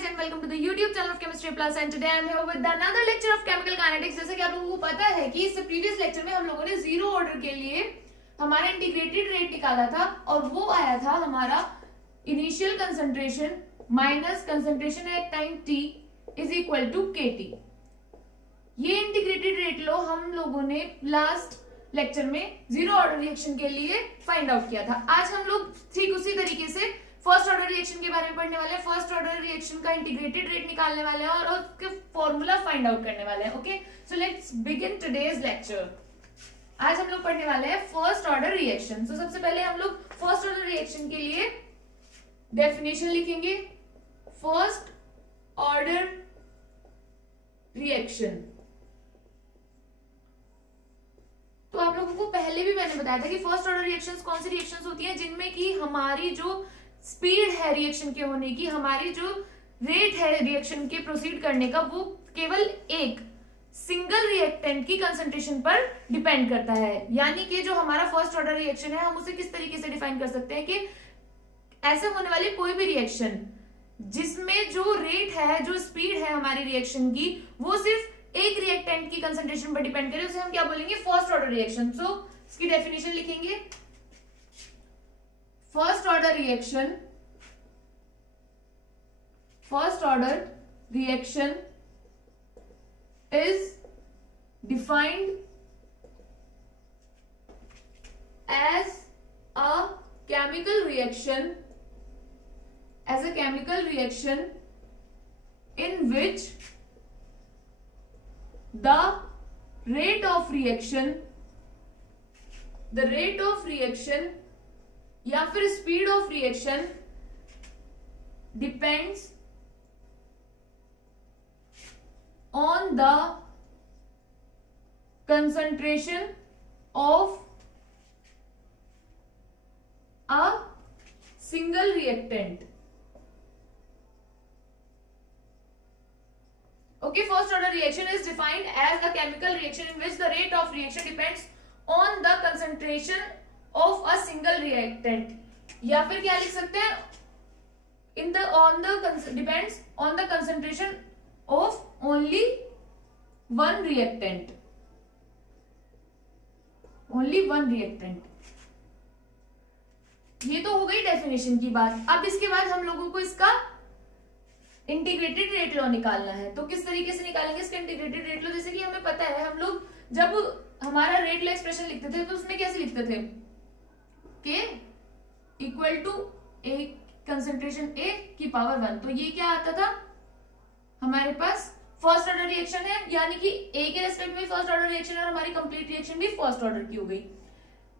guys and welcome to the YouTube channel of Chemistry Plus and today I am here with another lecture of chemical kinetics। जैसे कि आप लोगों को पता है कि इस प्रीवियस लेक्चर में हम लोगों ने जीरो ऑर्डर के लिए हमारा इंटीग्रेटेड रेट निकाला था और वो आया था हमारा initial concentration minus concentration at time t is equal to kT। ये इंटीग्रेटेड रेट लो हम लोगों ने लास्ट लेक्चर में जीरो ऑर्डर रिएक्शन के लिए फाइंड आउट किया था। आज हम लोग ठीक उसी तरीके से फर्स्ट ऑर्डर रिएक्शन के बारे में पढ़ने वाले हैं। फर्स्ट ऑर्डर रिएक्शन का इंटीग्रेटेड रेट निकालने वाले हैं और उसके फॉर्मूला फाइंड आउट करने वाले हैं। Okay, so let's begin today's lecture. आज हम लोग पढ़ने वाले हैं फर्स्ट ऑर्डर रिएक्शन। तो सबसे पहले हम लोग फर्स्ट ऑर्डर रिएक्शन के लिए डेफिनेशन लिखेंगे। फर्स्ट ऑर्डर रिएक्शन, तो आप लोगों को पहले भी मैंने बताया था कि फर्स्ट ऑर्डर रिएक्शंस कौन सी रिएक्शंस होती हैं जिनमें कि हमारी जो स्पीड है रिएक्शन के होने की, हमारी जो रेट है रिएक्शन के प्रोसीड करने का, वो केवल एक सिंगल रिएक्टेंट की कंसंट्रेशन पर डिपेंड करता है। यानी कि जो हमारा फर्स्ट ऑर्डर रिएक्शन है हम उसे किस तरीके से डिफाइन कर सकते हैं कि ऐसे होने वाली कोई भी रिएक्शन जिसमें जो रेट है, जो स्पीड है हमारी रिएक्शन की, वो सिर्फ एक रिएक्टेंट की कंसंट्रेशन पर डिपेंड करे, उसे हम क्या बोलेंगे? First order reaction. सो इसकी डेफिनेशन लिखेंगे। First order reaction is defined as a chemical reaction in which the rate of reaction या फिर speed of reaction depends on the concentration of a single reactant. Okay, first order reaction is defined as a chemical reaction in which the rate of reaction depends on the concentration of a single reactant। या फिर क्या लिख सकते हैं? depends on the concentration of only one reactant। ये तो हो गई डेफिनेशन की बात। अब इसके बाद हम लोगों को इसका इंटीग्रेटेड रेट लॉ निकालना है। तो किस तरीके से निकालेंगे इसका इंटीग्रेटेड रेट लॉ? जैसे कि हमें पता है हम लोग जब हमारा रेट लॉ एक्सप्रेशन लिखते थे तो उसमें कैसे लिखते थे? के इक्वल टू ए कंसंट्रेशन ए की पावर 1। तो ये क्या आता था? हमारे पास फर्स्ट ऑर्डर रिएक्शन है, यानी कि ए के रेस्पेक्ट में फर्स्ट ऑर्डर रिएक्शन और हमारी कंप्लीट रिएक्शन भी फर्स्ट ऑर्डर की हो गई।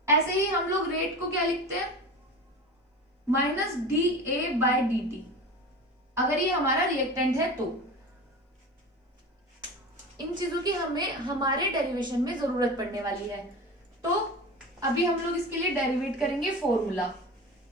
ऐसे ही हम लोग रेट को क्या लिखते हैं? Minus D A by D T, अगर ये हमारा रिएक्टेंट है तो। इन चीजों की हमें हमारे डेरिवेशन में जरूरत पड़ने वाली है। तो अभी हम लोग इसके लिए डेरिवेट करेंगे फॉर्मूला।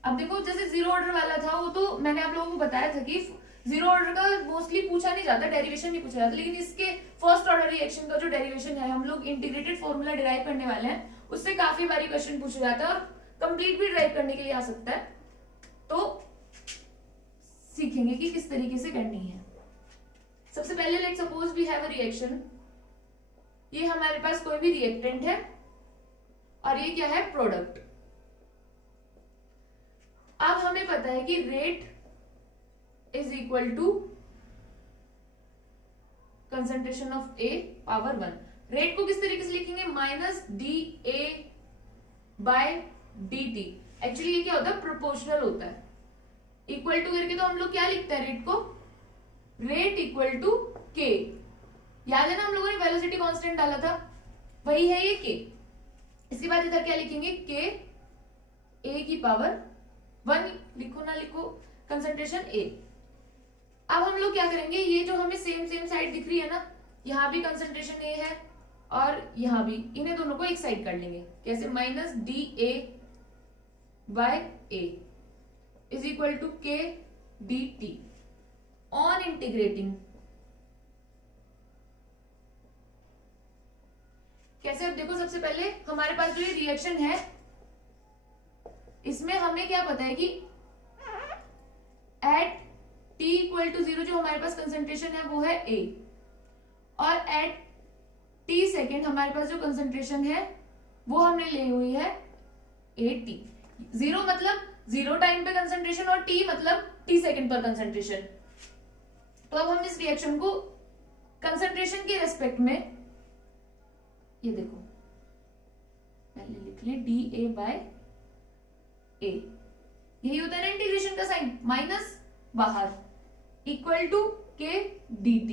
अब देखो, जैसे जीरो ऑर्डर वाला था वो तो मैंने आप लोगों को बताया था कि जीरो ऑर्डर का मोस्टली पूछा नहीं जाता, डेरिवेशन नहीं पूछा जाता, लेकिन इसके फर्स्ट ऑर्डर रिएक्शन का जो डेरिवेशन है हम लोग इंटीग्रेटेड फॉर्मूला डिराइव करने वाले हैं, उससे काफी बारी क्वेश्चन पूछा जाता है और कंप्लीट भी डिराइव करने के लिए आ सकता है। तो सीखेंगे कि किस तरीके से करनी है। सबसे पहले let's suppose we have a reaction. ये हमारे पास कोई भी रिएक्टेंट है और ये क्या है? प्रोडक्ट। अब हमें पता है कि rate is equal to concentration of A power 1। Rate को किस तरीके से लिखेंगे? Minus D A by D T. Actually ये क्या होता है? प्रोपोर्शनल होता है। इक्वल टू करके तो हम लोग क्या लिखते हैं रेट को? रेट इक्वल टू के। याद है ना हम लोगों ने वेलोसिटी कांस्टेंट डाला था, वही है ये के। इसके बाद इधर क्या लिखेंगे? के ए की पावर 1। लिखो ना लिखो, कंसंट्रेशन ए। अब हम लोग क्या करेंगे? ये जो हमें सेम साइड दिख रही है ना, यहाँ भी कंसंट्रेशन ए है और यहाँ भी, इन्हें दोनों को एक साइड कर लेंगे। कैसे? Minus D A by A is equal to K D T on integrating. कैसे? अब देखो, सबसे पहले हमारे पास जो ये रिएक्शन है इसमें हमें क्या पता है कि एट t इक्वल टू 0 जो हमारे पास कंसंट्रेशन है वो है A, और एट t सेकेंड हमारे पास जो कंसंट्रेशन है वो हमने ली हुई है AT। 0 मतलब 0 टाइम पे कंसंट्रेशन और t मतलब t सेकेंड पर कंसंट्रेशन। तो अब हम इस रिएक्शन को कंसंट्रेशन के रेस्पेक्ट में, ये देखो पहले लिख लें dA बाय A, यही होता है ना इंटीग्रेशन का साइन, माइनस बाहर equal to K dt।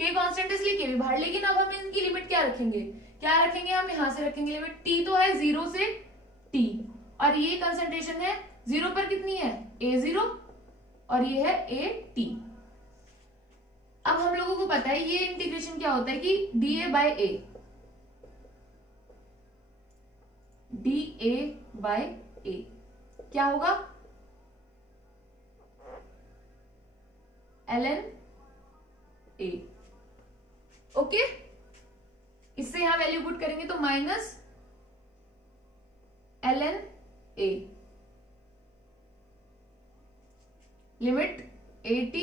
K constant इसलिए K भी बाहर, लेकिन अब हम इनकी लिमिट क्या रखेंगे, क्या रखेंगे, हम यहां से रखेंगे लिमिट, t तो है 0 से t, और ये कंसंट्रेशन है 0 पर कितनी है A0 और ये है AT। अब हम लोगों को पता है ये इंटीग्रेशन क्या होता है कि dA by A, dA by A क्या होगा, ln A। ओके, इससे यहां वैल्यू पुट करेंगे तो minus ln A, limit AT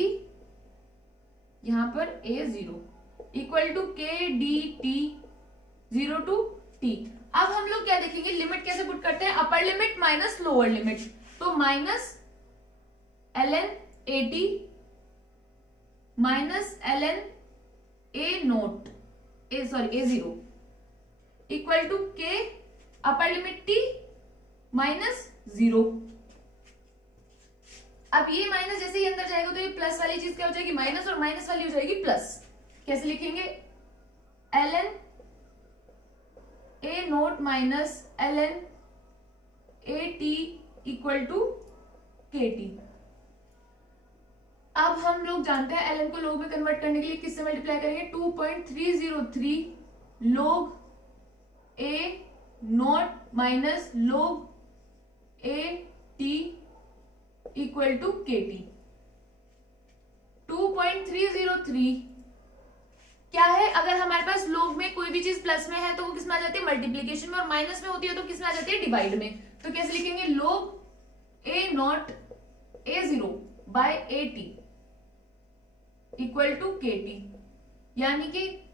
यहां पर A0 equal to K dt 0 to T। अब हम लोग क्या देखेंगे, लिमिट कैसे पुट करते हैं, upper limit minus lower limit, तो minus ln AT minus ln A0 equal to K upper limit T minus 0। अब ये माइनस जैसे ही अंदर जाएगा तो ये प्लस वाली चीज क्या हो जाएगी, माइनस, और माइनस वाली हो जाएगी प्लस। कैसे लिखेंगे, ln A0 minus ln AT equal to KT। अब हम लोग जानते हैं ln को log में कन्वर्ट करने के लिए किससे मल्टीप्लाई करेंगे, 2.303 log A0 minus log AT equal to KT। 2.303 क्या है, अगर हमारे पास लोग में कोई भी चीज प्लस में है तो वो किस में आ जाती है, मल्टीप्लीकेशन में, और माइनस में होती है तो किस में आ जाती है, डिवाइड में। तो कैसे लिखेंगे, log A0 A0 by AT equal to KT, यानी कि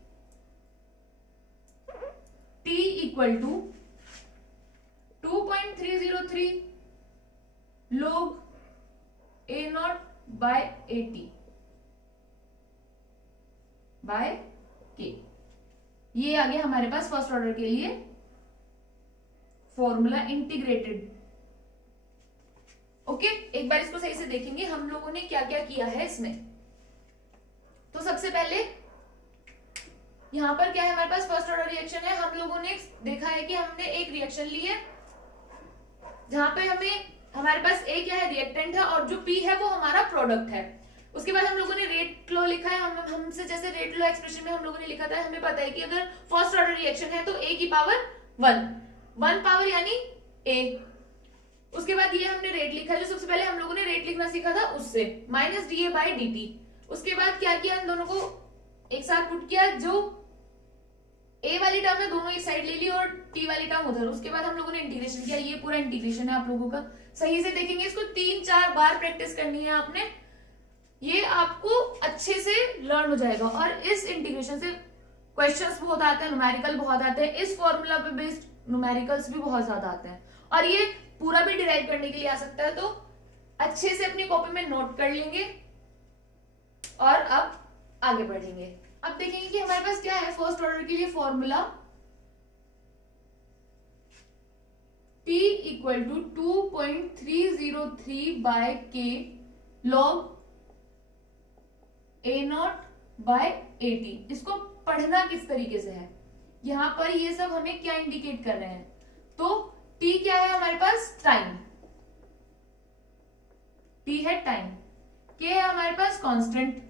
T equal to 2.303 log A0 by AT by K। ये आ गया हमारे पास फर्स्ट ऑर्डर के लिए फॉर्मूला इंटीग्रेटेड। ओके, एक बार इसको सही से देखेंगे हम लोगों ने क्या क्या किया है इसमें। तो सबसे पहले यहां पर क्या है, हमारे पास फर्स्ट ऑर्डर रिएक्शन है। हम लोगों ने देखा है कि हमने एक रिएक्शन ली है जहां पे हमारे पास A क्या है, रिएक्टेंट है, और जो P है वो हमारा प्रोडक्ट है। उसके बाद हम लोगों ने रेट लो लिखा है, हमसे जैसे रेट लो एक्सप्रेशन में हम लोगों ने लिखा था, हमें पता है कि अगर फर्स्ट ऑर्डर रिएक्शन है तो A की पावर 1 पावर यानी A। उसके बाद ये हमने रेट लिखा, जो सबसे पहले हम लोगों ने रेट लिखना सीखा था उससे, माइनस dA बाई dt। उसके बाद क्या किया, इन दोनों को एक साथ पुट किया, जो A वाली टर्म है दोनों एक साइड ले ली और T वाली टर्म उधर। उसके बाद हम लोगों ने इंटीग्रेशन किया, ये पूरा इंटीग्रेशन है आप लोगों का। सही से देखेंगे इसको 3-4 बार प्रैक्टिस करनी है आपने, ये आपको अच्छे से लर्न हो जाएगा। और इस इंटीग्रेशन से क्वेश्चंस बहुत आते हैं, न्यूमेरिकल बहुत आते हैं, इस फॉर्मूला पे बेस्ड न्यूमेरिकल्स भी बहुत ज्यादा आते हैं, और ये पूरा भी डिराइव करने के लिए आ सकता है। तो अच्छे से अपनी कॉपी में नोट कर लेंगे और अब आगे बढ़ेंगे। अब देखेंगे कि हमारे पास क्या है फर्स्ट ऑर्डर के लिए formula, T equal to 2.303 by K log A0 by AT। इसको पढ़ना किस तरीके से है, यहां पर ये सब हमें क्या इंडिकेट कर रहे हैं। तो T क्या है हमारे पास, टाइम, T है टाइम, K है हमारे पास कांस्टेंट,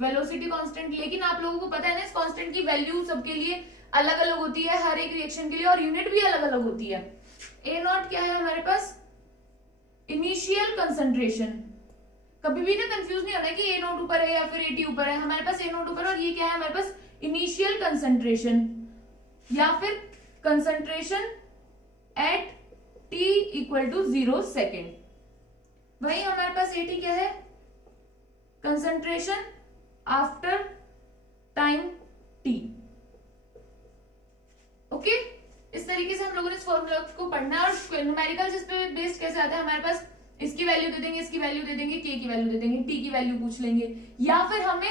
वेलोसिटी कांस्टेंट। लेकिन आप लोगों को पता है ना इस कांस्टेंट की वैल्यू सबके लिए अलग अलग होती है, हर एक रिएक्शन के लिए, और यूनिट भी अलग अलग होती है। A0 क्या है हमारे पास, इनिशियल कंसंट्रेशन। कभी भी ना कंफ्यूज नहीं होना कि A0 ऊपर है या फिर AT ऊपर है, हमारे पास A0 ऊपर, और ये क्या है हमारे पास, इनिशियल कंसंट्रेशन या फिर concentration at T equal to 0 second. वही हमारे पास AT क्या है, concentration after time T. Okay, इस तरीके से हम लोगों ने इस फॉर्मूला को पढ़ना है। और न्यूमेरिकल जिस पे बेस्ड कैसे आता है, हमारे पास इसकी वैल्यू दे देंगे, इसकी वैल्यू दे देंगे, के की वैल्यू दे देंगे, टी की वैल्यू पूछ लेंगे, या फिर हमें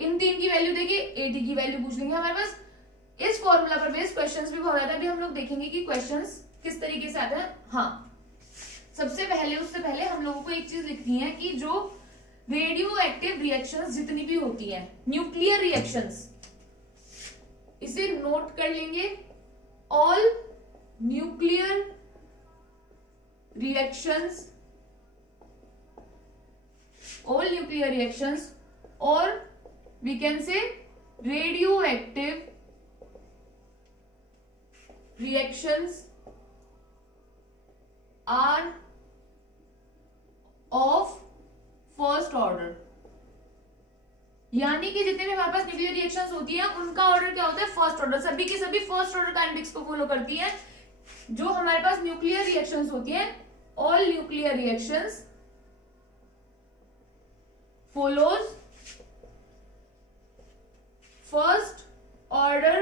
इन तीन की वैल्यू देके एटी की वैल्यू पूछ लेंगे। हमारे पास इस फॉर्मूला पर बेस्ड क्वेश्चंस भी बहुत ज्यादा है। अभी हम लोग देखेंगे कि क्वेश्चंस किस तरीके से आते हैं। हाँ, सबसे पहले उससे पहले हम लोगों को एक चीज लिखनी है कि जो रेडियो एक्टिव रिएक्शंस जितनी भी होती हैं, न्यूक्लियर रिएक्शंस, इसे नोट कर लेंगे। All nuclear reactions, all nuclear reactions, or we can say radioactive reactions are of first order। यानी कि जितने भी हमारे पास न्यूक्लियर रिएक्शंस होती हैं उनका ऑर्डर क्या होता है, फर्स्ट ऑर्डर। सभी की सभी फर्स्ट ऑर्डर काइनेटिक्स को फॉलो करती हैं। जो हमारे पास न्यूक्लियर रिएक्शंस होती हैं, all nuclear reactions follows first order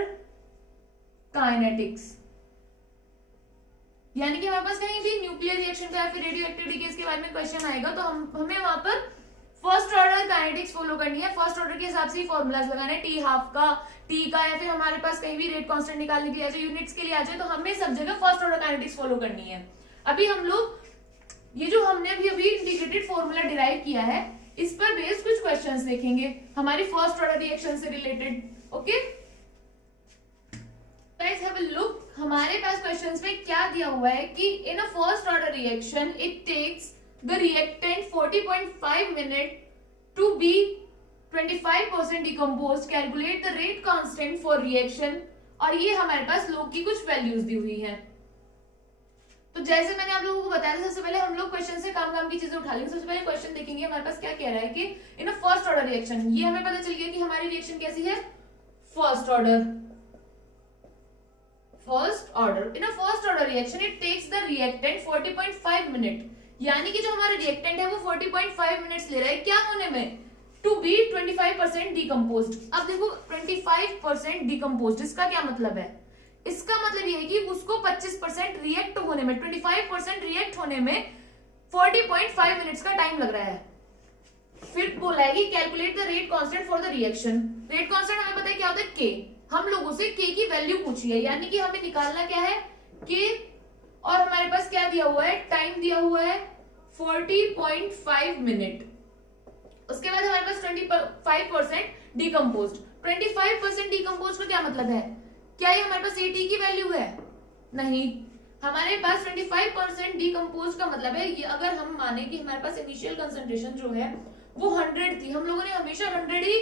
kinetics। यानी कि हमारे पास कहीं भी न्यूक्लियर रिएक्शन का या फिर रेडियो एक्टिविटी केस के बारे में क्वेश्चन आएगा तो हमें वहां पर फर्स्ट ऑर्डर काइनेटिक्स फॉलो करनी है। फर्स्ट ऑर्डर के हिसाब से ही फॉर्मूलाज लगाने हैं, टी हाफ का, टी का, या फिर हमारे पास कहीं भी रेट कांस्टेंट निकालने के लिए आ जाए, यूनिट्स के लिए आ जाए, तो हमें सब जगह फर्स्ट ऑर्डर काइनेटिक्स फॉलो करनी है। अभी हम लोग ये जो हमने अभी इंटीग्रेटेड फॉर्मूला डिराइव किया है, इस पर बेस्ड कुछ क्वेश्चंस देखेंगे हमारी फर्स्ट ऑर्डर रिएक्शन से related. Okay guys, have a look. हमारे पास क्वेश्चंस में क्या दिया हुआ है कि in a first order reaction it takes the reactant 40.5 minute to be 25% decomposed, calculate the rate constant for reaction. और ये हमारे पास लोग की कुछ वैल्यूज दी हुई है। तो जैसे मैंने आप लोगों को बताया, सबसे पहले हम लोग क्वेश्चन से काम की चीजें उठा लेंगे। सबसे पहले क्वेश्चन देखेंगे हमारे पास क्या कह रहा है कि in a first order reaction, ये हमें पता चल गया कि हमारी रिएक्शन कैसी है, first order. First order, in a first order reaction it takes the reactant 40.5 minute, यानी कि जो हमारा रिएक्टेंट है वो 40.5 मिनट्स ले रहा है क्या होने में, टू बी 25% डिकम्पोज्ड। अब देखो 25% डिकम्पोज्ड, इसका क्या मतलब है, इसका मतलब ये है कि उसको 25% रिएक्ट होने में, 25% रिएक्ट होने में 40.5 मिनट्स का टाइम लग रहा है। फिर बोला है कि calculate the rate constant for the reaction. Rate constant हमें पता है क्या होता है, के। हम लोगों से के की वैल्यू पूछी है, यानी कि हमें निकालना क्या है, के, और हमारे पास क्या दिया हुआ है, टाइम दिया हुआ है 40.5 मिनट। उसके बाद हमारे पास 25% डिकम्पोज्ड। 25% डिकम्पोज्ड का क्या मतलब है, क्या ये हमारे पास एटी की वैल्यू है, नहीं। हमारे पास 25% डिकम्पोज का मतलब है, ये अगर हम माने कि हमारे पास इनिशियल कंसंट्रेशन जो है वो 100 थी, हम लोगों ने हमेशा 100 ही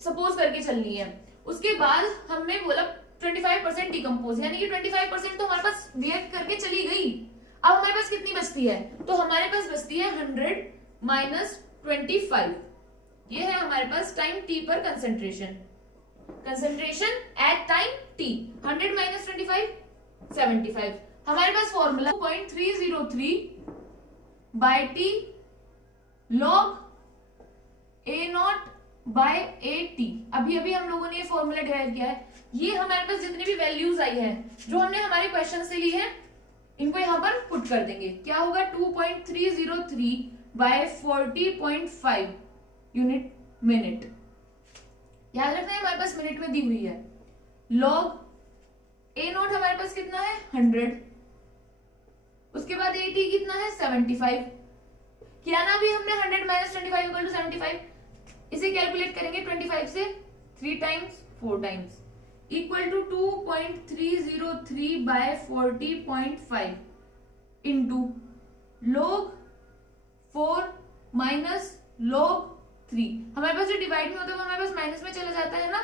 सपोज करके चलनी है। उसके बाद हमने बोला 25% डिकम्पोज, यानी कि 25% तो हमारे पास रिएक्ट करके चली गई। अब हमारे पास कितनी बचती है, तो हमारे पास बचती है 100 माइनस 25। ये है हमारे पास टाइम टी पर concentration. Concentration at time T, 100 minus 25 75। हमारे पास formula 0.303 by T log A not by A T. अभी अभी हम लोगों ने ये फॉर्मूला डिराइव किया है। ये हमारे पास जितनी भी वैल्यूज आई है जो हमने हमारे क्वेश्चन से ली है, इनको यहाँ पर पुट कर देंगे। क्या होगा, 2.303 बाय 40.5 यूनिट मिनट। याद रखना है हमारे पास मिनट में दी हुई है। लॉग ए नॉट हमारे पास कितना है, 100। उसके बाद ए टी कितना है, 75। किया ना, अभी हमने 100 माइनस 25 इक्वल टू 75। इसे कैलकुलेट करेंगे 25 से 3 times 4 times equal to 2.303 by 40.5 into log 4 minus log 3। हमारे पास जो डिवाइड में होता है वो हमारे पास माइनस में चला जाता है ना।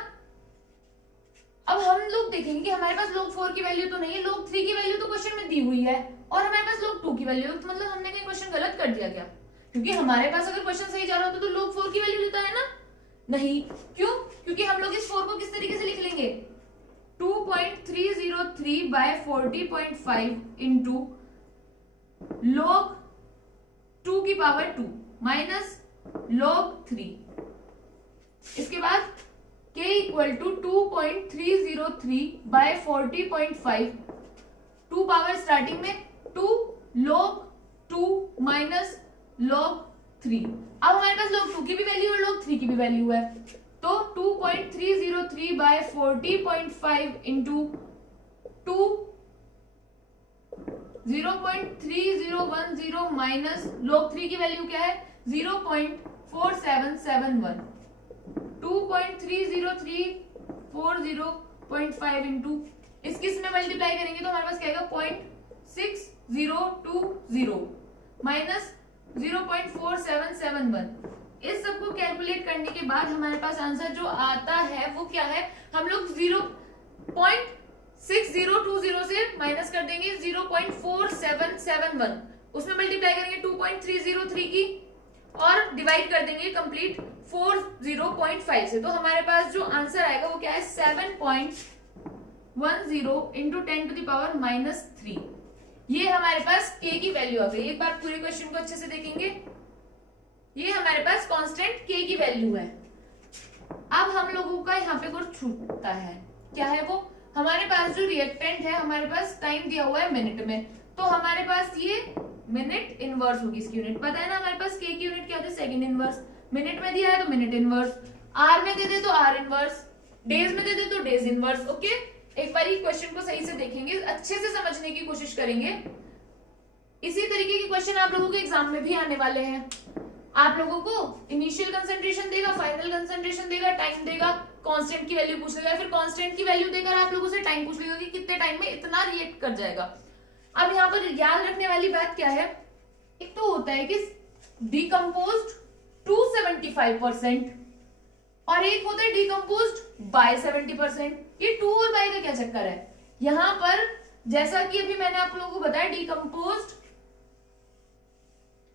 अब हम लोग देखेंगे कि हमारे पास log 4 की वैल्यू तो नहीं है, log 3 की वैल्यू तो क्वेश्चन में दी हुई है, और हमारे पास log 2 की वैल्यू, तो मतलब हमने कहीं क्वेश्चन गलत कर दिया क्या? क्योंकि हमारे पास अगर क्वेश्चन सही जा रहा होता तो log 4 की वैल्यू देता है ना, नहीं। क्यों? क्योंकि हम लोग इस 4 को किस तरीके से लिख लेंगे, 2.303 बाय 40.5 इंटू log 2 की पावर 2 माइनस log 3। इसके बाद k equal to 2.303 by 40.5, 2 power starting में 2 log 2 माइनस log 3। अब हमारे पास log 2 की भी वैल्यू और log 3 की भी वैल्यू है, तो 2.303 बाय 40.5 इंटू 2 0.3010 माइनस log 3 की वैल्यू क्या है 0.4771, 2.30340.5 इंटू इस किस में मल्टीप्लाई करेंगे तो हमारे पास क्या आएगा 0.6020 माइनस 0.4771। इस सबको कैलकुलेट करने के बाद हमारे पास आंसर जो आता है वो क्या है, हम लोग 0.6020 से माइनस कर देंगे 0.4771, उसमें मल्टीप्लाई करेंगे 2.303 की और डिवाइड कर देंगे कंप्लीट 40.5 से, तो हमारे पास जो आंसर आएगा वो क्या है 7.10 इंटू 10 टू द पावर -3। ये हमारे पास k की वैल्यू आ गई। एक बार पूरे क्वेश्चन को अच्छे से देखेंगे, ये हमारे पास कांस्टेंट k की वैल्यू है। अब हम लोगों का यहाँ पे कुछ छूटता है, क्या है वो, हमारे पास जो रिएक्टेंट है हमारे पास टाइम दिया हुआ है मिनट में, तो हमारे पास ये मिनट इनवर्स होगी। इसकी यूनिट पता है ना, हमारे पास k की यूनिट क्या होती है सेकंड इनवर्स, मिनट में दिया है तो मिनट इनवर्स, आर में दे दे तो आर इनवर्स, डेज में दे दे तो डेज इनवर्स। ओके, एक बार क्वेश्चन को सही से देखेंगे, अच्छे से समझने की कोशिश करेंगे। इसी तरीके के क्वेश्चन आप लोगों के एग्जाम में भी आने वाले हैं। आप लोगों को इनिशियल कंसंट्रेशन देगा, फाइनल कंसंट्रेशन देगा, टाइम देगा, कांस्टेंट की वैल्यू पूछ लेगा, फिर कांस्टेंट की वैल्यू देकर आप लोगों से टाइम पूछ लेगा कि कितने टाइम में इतना रिएक्ट कर जाएगा। अब यहाँ पर याद रखने वाली बात क्या है, एक तो होता है कि डिकम्पोज्ड टू 75% और एक होता है डिकम्पोज्ड बाय 70%। ये टू और बाय का क्या चक्कर है, यहाँ पर जैसा कि अभी मैंने आप लोगों को बताया डिकम्पोज्ड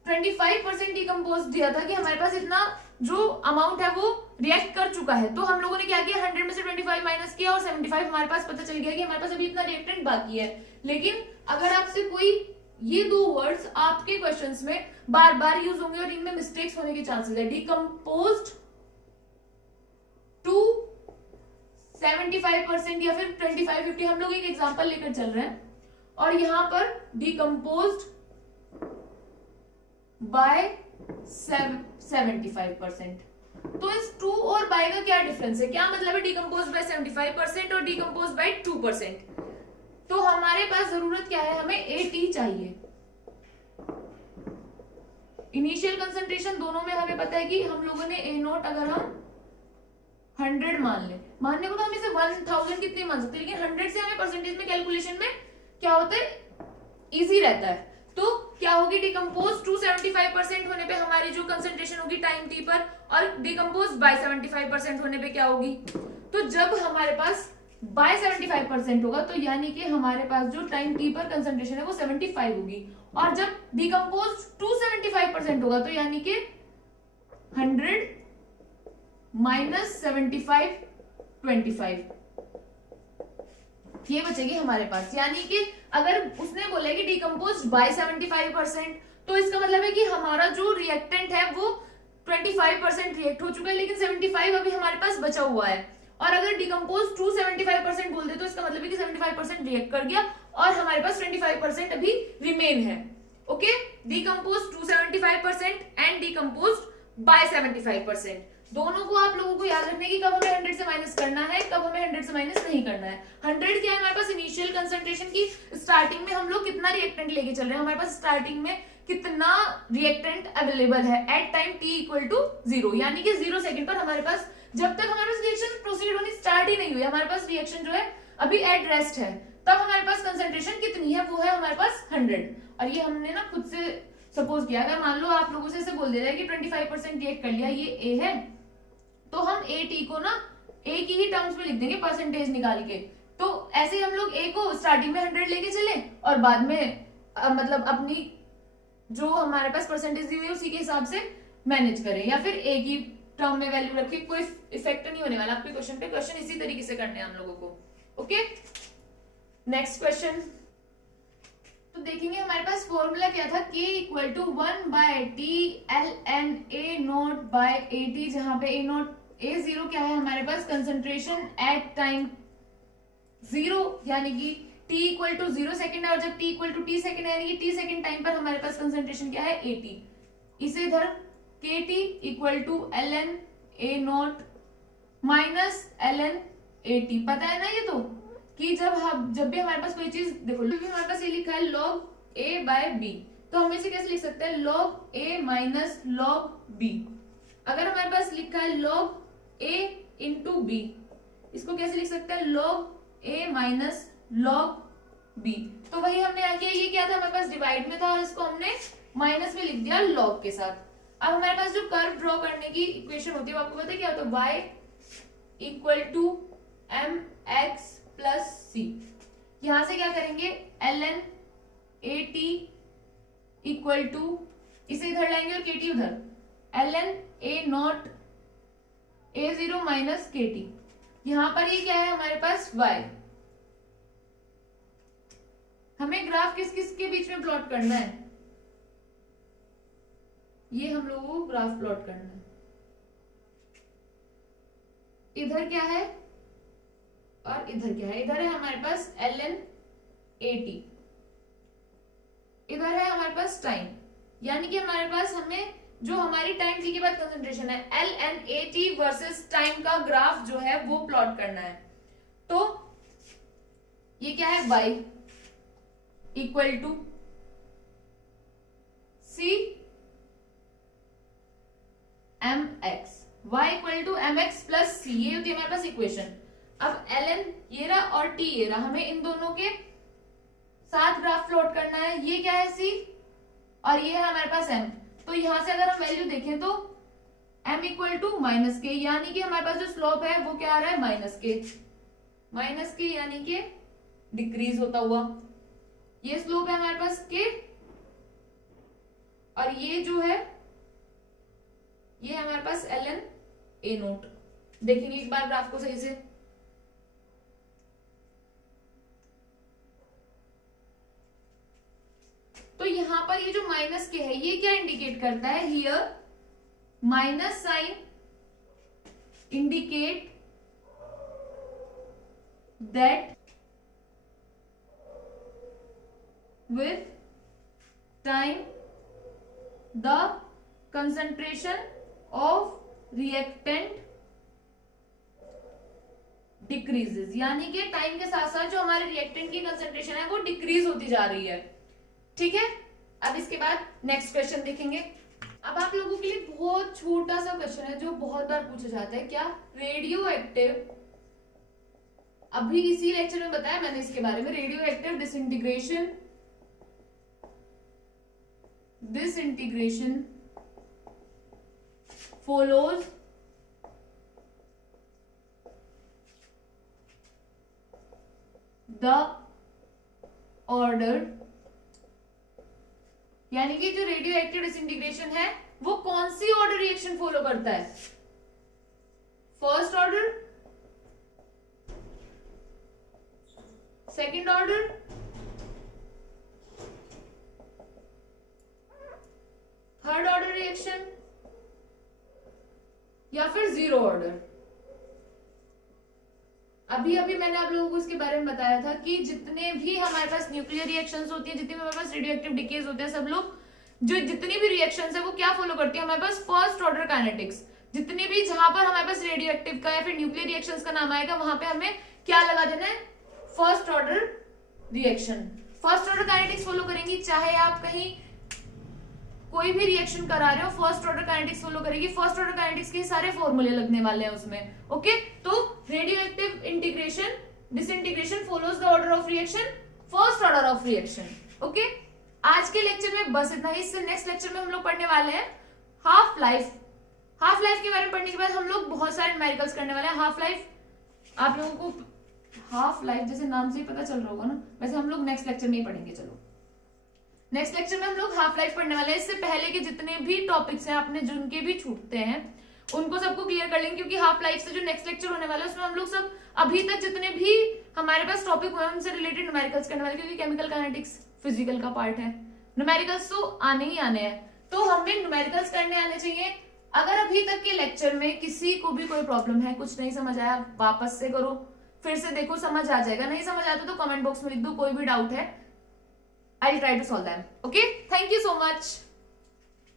25% डिकम्पोज दिया था कि हमारे पास इतना जो अमाउंट है वो रिएक्ट कर चुका है, तो हम लोगों ने क्या किया 100 में से 25 माइनस किया और 75 हमारे पास पता चल गया कि हमारे पास अभी इतना रिएक्टेंट बाकी है। लेकिन अगर आपसे कोई ये दो वर्ड्स आपके क्वेश्चंस में बार बार यूज होंगे और इनमें मिस्टेक्स होने के चांसेस है, डिकम्पोज्ड टू 75% या फिर 25-50, हम लोग एक एग्जांपल लेकर चल रहे हैं, और यहां पर डिकम्पोज्ड बाय 75%। तो इस 2 और बाय का क्या डिफरेंस है, क्या मतलब है डिकम्पोज बाय 75% और डिकम्पोज बाय 2%। तो हमारे पास जरूरत क्या है, हमें AT चाहिए। इनिशियल कंसंट्रेशन दोनों में हमें पता है कि हम लोगों ने A0 अगर हम 100 मान ले, मानने को तो हम इसे 1000 कितने मान सकते हैं, लेकिन 100 से हमें परसेंटेज में कैलकुलेशन में क्या होता है इजी रहता है। तो क्या होगी डिकम्पोज टू 75% होने पे हमारी जो कंसंट्रेशन होगी टाइम टी पर, और डिकम्पोज बाय 75% होने पे क्या होगी, तो जब हमारे पास बाय 75% होगा तो यानी कि हमारे पास जो टाइम टी पर कंसंट्रेशन है वो 75 होगी, और जब डिकम्पोज टू 75% होगा तो यानी कि 100 माइनस 75 25 ये बचेगी हमारे पास। यानी कि अगर उसने बोला कि डिकम्पोज बाय 75% तो इसका मतलब है कि हमारा जो रिएक्टेंट है वो 25% रिएक्ट हो चुका है, लेकिन 75 अभी हमारे पास बचा हुआ है। और अगर डिकम्पोज टू 75% बोल दे तो इसका मतलब है कि 75% रिएक्ट कर गया और हमारे पास 25% अभी रिमेन है। Okay, decompose to 75% and decompose by 75%, दोनों को आप लोगों को याद रखने की, कब हमें 100 से माइनस करना है, कब हमें 100 से माइनस नहीं करना है। 100 क्या है हमारे पास इनिशियल कंसंट्रेशन की, स्टार्टिंग में हम लोग कितना रिएक्टेंट लेके चल रहे हैं, हमारे पास स्टार्टिंग में कितना रिएक्टेंट अवेलेबल है at time t equal to 0, यानी कि 0 सेकंड पर हमारे पास, जब तक हमारे पास रिएक्शन प्रोसीड होनी स्टार्ट ही नहीं हुई, हमारे पास रिएक्शन जो है अभी एट रेस्ट है, तब हमारे पास कंसंट्रेशन कितनी है, वो है हमारे पास 100। और ये हमने ना खुद से सपोज किया, अगर मान लो आप लोगों से ऐसे बोल दे रहा है कि 25% रिएक्ट कर लिया, ये A है, तो हम AT को ना A की ही टर्म्स में लिख देंगे परसेंटेज निकाल के। तो ऐसे हम लोग A को स्टार्टिंग में 100 लेके चले और बाद में मतलब अपनी जो हमारे पास परसेंटेज दी हुई है उसी के हिसाब से मैनेज करें, या फिर A की टर्म में वैल्यू रखे, कोई इफेक्ट नहीं होने वाला आपके क्वेश्चन पे। क्वेश्चन इसी तरीके से करने हैं हम लोगों को। ओके, नेक्स्ट क्वेश्चन, तो देखेंगे हमारे पास फॉर्मूला क्या था, K equal to 1/T ln A not by AT, जहां पे A0 क्या है हमारे पास, कंसंट्रेशन एट टाइम 0 यानी कि T इक्वल टू 0 सेकेंड है, और जब T equal to T second यानी कि T सेकेंड टाइम पर हमारे पास कंसंट्रेशन क्या है, AT। इसे इधर KT equal to ln A not minus ln AT। पता है ना ये तो कि जब भी हमारे पास कोई चीज, देखो जब भी हमारे पास ये लिखा है log A बाय B, तो हम इसे कैसे लिख सकते हैं, log A minus log B। अगर हमारे पास लिखा है log A इंटू B, इसको कैसे लिख सकते हैं, log A minus log B। तो वही हमने यहाँ किया, ये क्या था हमारे पास डिवाइड में था और इसको हमने माइनस में लिख दिया log के साथ। अब हमारे पास जो कर्व ड्रॉ करने की इक्वेशन होती है वो आपको पता है क्या होता है, y equal to mx plus C. यहां से क्या करेंगे, ln AT इक्वल टू, इसे इधर लाएंगे और KT उधर, ln A not A0 minus KT। यहां पर ये क्या है हमारे पास, y। हमें ग्राफ किस किस के बीच में प्लॉट करना है, ये हम लोगों को ग्राफ प्लॉट करना है। इधर क्या है और इधर क्या है, इधर है हमारे पास ln AT, इधर है हमारे पास टाइम, यानी कि हमारे पास हमें जो हमारी टाइम t के बाद कंसंट्रेशन है ln AT वर्सेस टाइम का ग्राफ जो है वो प्लॉट करना है। तो ये क्या है, y equal to C mx, y equal to mx plus c, ये होती है हमारे पास इक्वेशन। अब ln ये रहा और t ये रहा, हमें इन दोनों के साथ ग्राफ प्लॉट करना है। ये क्या है, c, और ये है हमारे पास m। तो यहां से अगर हम वैल्यू देखें तो m इक्वल टू माइनस के, यानी कि हमारे पास जो स्लोप है वो क्या आ रहा है, माइनस के यानी कि डिक्रीज होता हुआ। ये स्लोप है हमारे पास के, और ये जो है ये हमारे पास ln A नोट। देखेंगे एक बार ग्राफ को सही से, तो यहां पर ये जो माइनस के है ये क्या इंडिकेट करता है, here minus sign indicate that with time the concentration of reactant decreases, यानी कि टाइम के साथ साथ जो हमारे रिएक्टेंट की कंसंट्रेशन है वो डिक्रीज होती जा रही है। ठीक है, अब इसके बाद नेक्स्ट क्वेश्चन देखेंगे। अब आप लोगों के लिए बहुत छोटा सा क्वेश्चन है जो बहुत बार पूछा जाता है, क्या रेडियो एक्टिव, अभी इसी लेक्चर में बताया मैंने इसके बारे में, radio active disintegration follows the order, यानी कि जो रेडियो एक्टिव डिसइंटीग्रेशन है वो कौन सी ऑर्डर रिएक्शन फॉलो करता है, first order, second order, third order reaction, या फिर जीरो ऑर्डर। अभी अभी मैंने आप लोगों को इसके बारे में बताया था कि जितने भी हमारे पास न्यूक्लियर रिएक्शंस होती है, जितने भी हमारे पास रेडियोएक्टिव डिकेज होते हैं, सब लोग जो जितनी भी रिएक्शंस है वो क्या फॉलो करती है, हमारे पास फर्स्ट ऑर्डर काइनेटिक्स। जितनी भी जहां पर हमारे पास रेडियोएक्टिव का या फिर न्यूक्लियर रिएक्शंस का नाम आएगा वहां पे हमें क्या लगा देना है, first order reaction. First order kinetics follow करेंगी, चाहे आप कहीं कोई भी रिएक्शन करा रहे हो फर्स्ट ऑर्डर काइनेटिक्स फॉलो करेगी। फर्स्ट ऑर्डर काइनेटिक्स के सारे फॉर्मूले लगने वाले हैं उसमें। ओके, तो radioactive integration disintegration follows the order of reaction, first order of reaction. Okay, आज के लेक्चर में बस इतना ही। इससे नेक्स्ट लेक्चर में हम लोग पढ़ने वाले हैं हाफ लाइफ। हाफ लाइफ के बारे में पढ़ने के बाद हम लोग बहुत सारे न्यूमेरिकल्स करने वाले हैं। हाफ लाइफ आप लोगों को हाफ लाइफ जैसे नाम से ही पता चल रहा होगा ना, वैसे हम लोग नेक्स्ट लेक्चर में ही पढ़ेंगे। चलो नेक्स्ट लेक्चर में हम लोग हाफ लाइफ पढ़ने वाले हैं। इससे पहले के जितने भी टॉपिक्स हैं आपने जिनके भी छूटते हैं उनको सबको क्लियर कर लेंगे, क्योंकि हाफ लाइफ से जो नेक्स्ट लेक्चर होने वाला है उसमें हम लोग सब अभी तक जितने भी हमारे पास टॉपिक हुए हैं उनसे रिलेटेड न्यूमेरिकल्स करने वाले, क्योंकि केमिकल काइनेटिक्स फिजिकल का पार्ट है। न्यूमेरिकल्स तो आने ही आने हैं, तो हमें न्यूमेरिकल्स करने आने चाहिए। अगर अभी तक के लेक्चर में किसी को भी कोई प्रॉब्लम है, कुछ नहीं समझ आया, वापस से करो, फिर से देखो, समझ आ जाएगा। नहीं समझ आता तो कमेंट बॉक्स में लिख दो, कोई भी डाउट है, I will try to solve them. Okay, thank you so much.